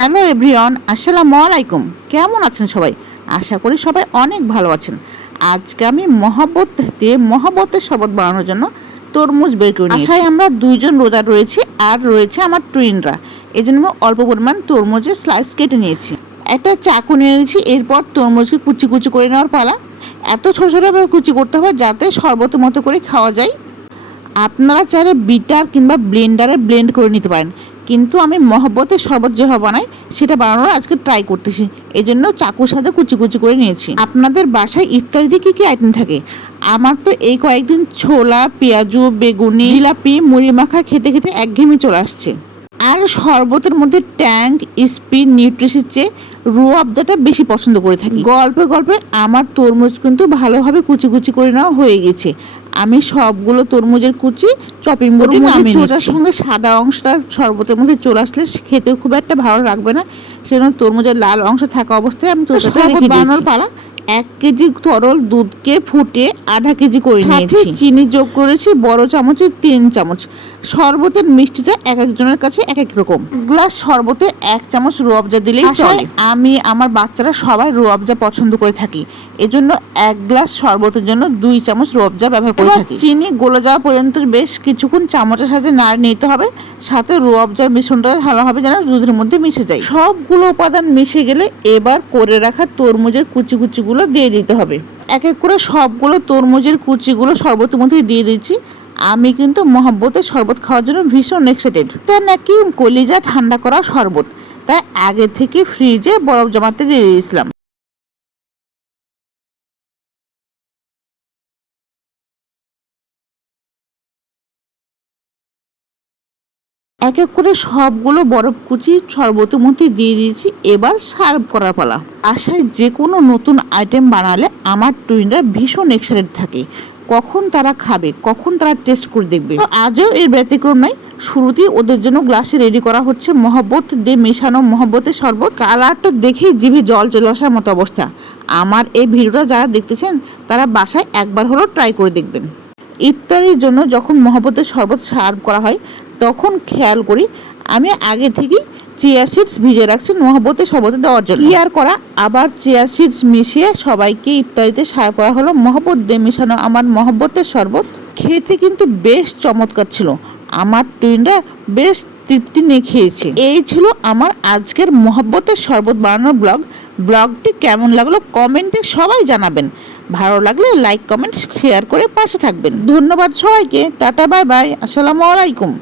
Hello everyone, আসসালামু আলাইকুম। কেমন আছেন সবাই? আশা করি সবাই অনেক ভালো আছেন। আজকে আমি মহাব্বত দিয়ে মহাব্বতের শরবত বানানোর জন্য তরমুজ বের করে আশায় আমরা দুইজন রোজা রয়েছি আর রয়েছে আমার টুইনরা এই জন্য অল্প পরিমাণ তরমুজের স্লাইস কেটে নিয়েছি। একটা চাকু নিয়ে নিয়েছি, এরপর তরমুজকে কুচি কুচি করে নেওয়ার পালা। এত ছোটো ছোটোভাবে কুচি করতে হবে যাতে শরবতের মতো করে খাওয়া যায়। আপনারা চাইলে বিটার কিংবা ব্লেন্ডারে ব্লেন্ড করে নিতে পারেন। কিন্তু আমি মহব্বতের শরবত যে যেভাবে বানাই সেটা বানানোর আজকে ট্রাই করতেছি। এই জন্য চাকুর সাথে কুচি কুচি করে নিয়েছি। আপনাদের বাসায় ইফতারিতে কী কী আইটেম থাকে? আমার তো এই কয়েকদিন ছোলা, পেঁয়াজু, বেগুনি, জিলাপি, মুড়ি মাখা খেতে খেতে একঘেয়েমি চলে আসছে। আর শরবতের মধ্যে ট্যাঙ্ক স্পিড নিউট্রিসের চেয়ে রুয়াবদাটা বেশি পছন্দ করে থাকি। গল্পে গল্পে আমার তরমুজ কিন্তু ভালোভাবে কুচি কুচি করে নেওয়া হয়ে গেছে। আমি সবগুলো তরমুজের কুচি চপিং বোর্ডে নামিয়ে চোটার সঙ্গে সাদা অংশটা শরবতের মধ্যে চলে আসলে খেতে খুব একটা ভালো লাগবে না। সেজন্য তরমুজের লাল অংশ থাকা অবস্থায় আমি চোটাটা বানানোর পালা এক কেজি তরল দুধকে ফুটে আধা কেজি করে নিয়েছি। চিনি যোগ করেছি বড় চামচে তিন চামচ। শরবতের মিষ্টিটা এক একজনের কাছে এক এক রকম। গ্লাস শরবতে এক চামচ রুয়াবজা দিলেই চলে। আমি আমার বাচ্চারা সবাই রুয়াবজা পছন্দ করে থাকি। এজন্য এক গ্লাস শরবতের জন্য দুই চামচ রুয়াবজা ব্যবহার করে থাকি। চিনি গলে যাওয়া পর্যন্ত বেশ কিছুক্ষণ চামচের সাথে নাড়ে নিতে হবে। সাথে রুয়াবজার মিশ্রণটা ভালোভাবে যেন দুধের মধ্যে মিশে যায়। সবগুলো উপাদান মিশে গেলে এবার করে রাখা তরমুজের কুচি কুচিগুলো দিয়ে দিতে হবে। এক এক করে সবগুলো তরমুজের কুচিগুলো শরবতের মধ্যে দিয়ে দিচ্ছি। আমি কিন্তু মহাব্বতের শরবত খাওয়ার জন্য ভীষণ এক্সাইটেড তা নাকি কলিজা ঠান্ডা করা শরবত। তাই আগে থেকে ফ্রিজে বরফ জমাতে দিয়ে দিয়েছিলাম। এক এক করে সবগুলো বরফ কুচি শরবতের মধ্যে দিয়ে দিয়েছি। এবার সার্ভ করার পালা। আশায় যে কোনো নতুন আইটেম বানালে আমার টুইনরা ভীষণ এক্সাইটেড থাকে। কখন তারা খাবে, কখন তারা টেস্ট করে দেখবে। আজও এর ব্যতিক্রম নয়, শুরুতেই ওদের জন্য গ্লাসে রেডি করা হচ্ছে মহব্বত দিয়ে মেশানো মহব্বতের শরবত। কালারটা দেখেই জিভে জল চলে আসার মতো অবস্থা। আমার এই ভিডিওটা যারা দেখতেছেন, তারা বাসায় একবার হলেও ট্রাই করে দেখবেন। ইফতারির জন্য যখন মহব্বতের শরবত সার্ভ করা হয় তখন খেয়াল করি আমি আগে থেকেই চেয়ার সিডস ভিজে রাখছি মহব্বতের শরবতে দেওয়ার জন্য। কি আর করা? আবার চেয়ার সিডস মিশিয়ে সবাইকে ইফতারিতে সার্ভ করা হলো। মহব্বত দিয়ে মেশানো আমার মহব্বতের শরবত খেতে কিন্তু বেশ চমৎকার ছিল। আমার টুইনরা বেশ তৃপ্তি নিয়ে খেয়েছে। এই ছিল আমার আজকের মহব্বতের শরবত বানানোর ব্লগ। ব্লগটি কেমন লাগল কমেন্টে সবাই জানাবেন। ভালো লাগলে লাইক কমেন্ট শেয়ার করে পাশে থাকবেন। ধন্যবাদ সবাইকে। টাটা বাই বাই আসসালামু আলাইকুম।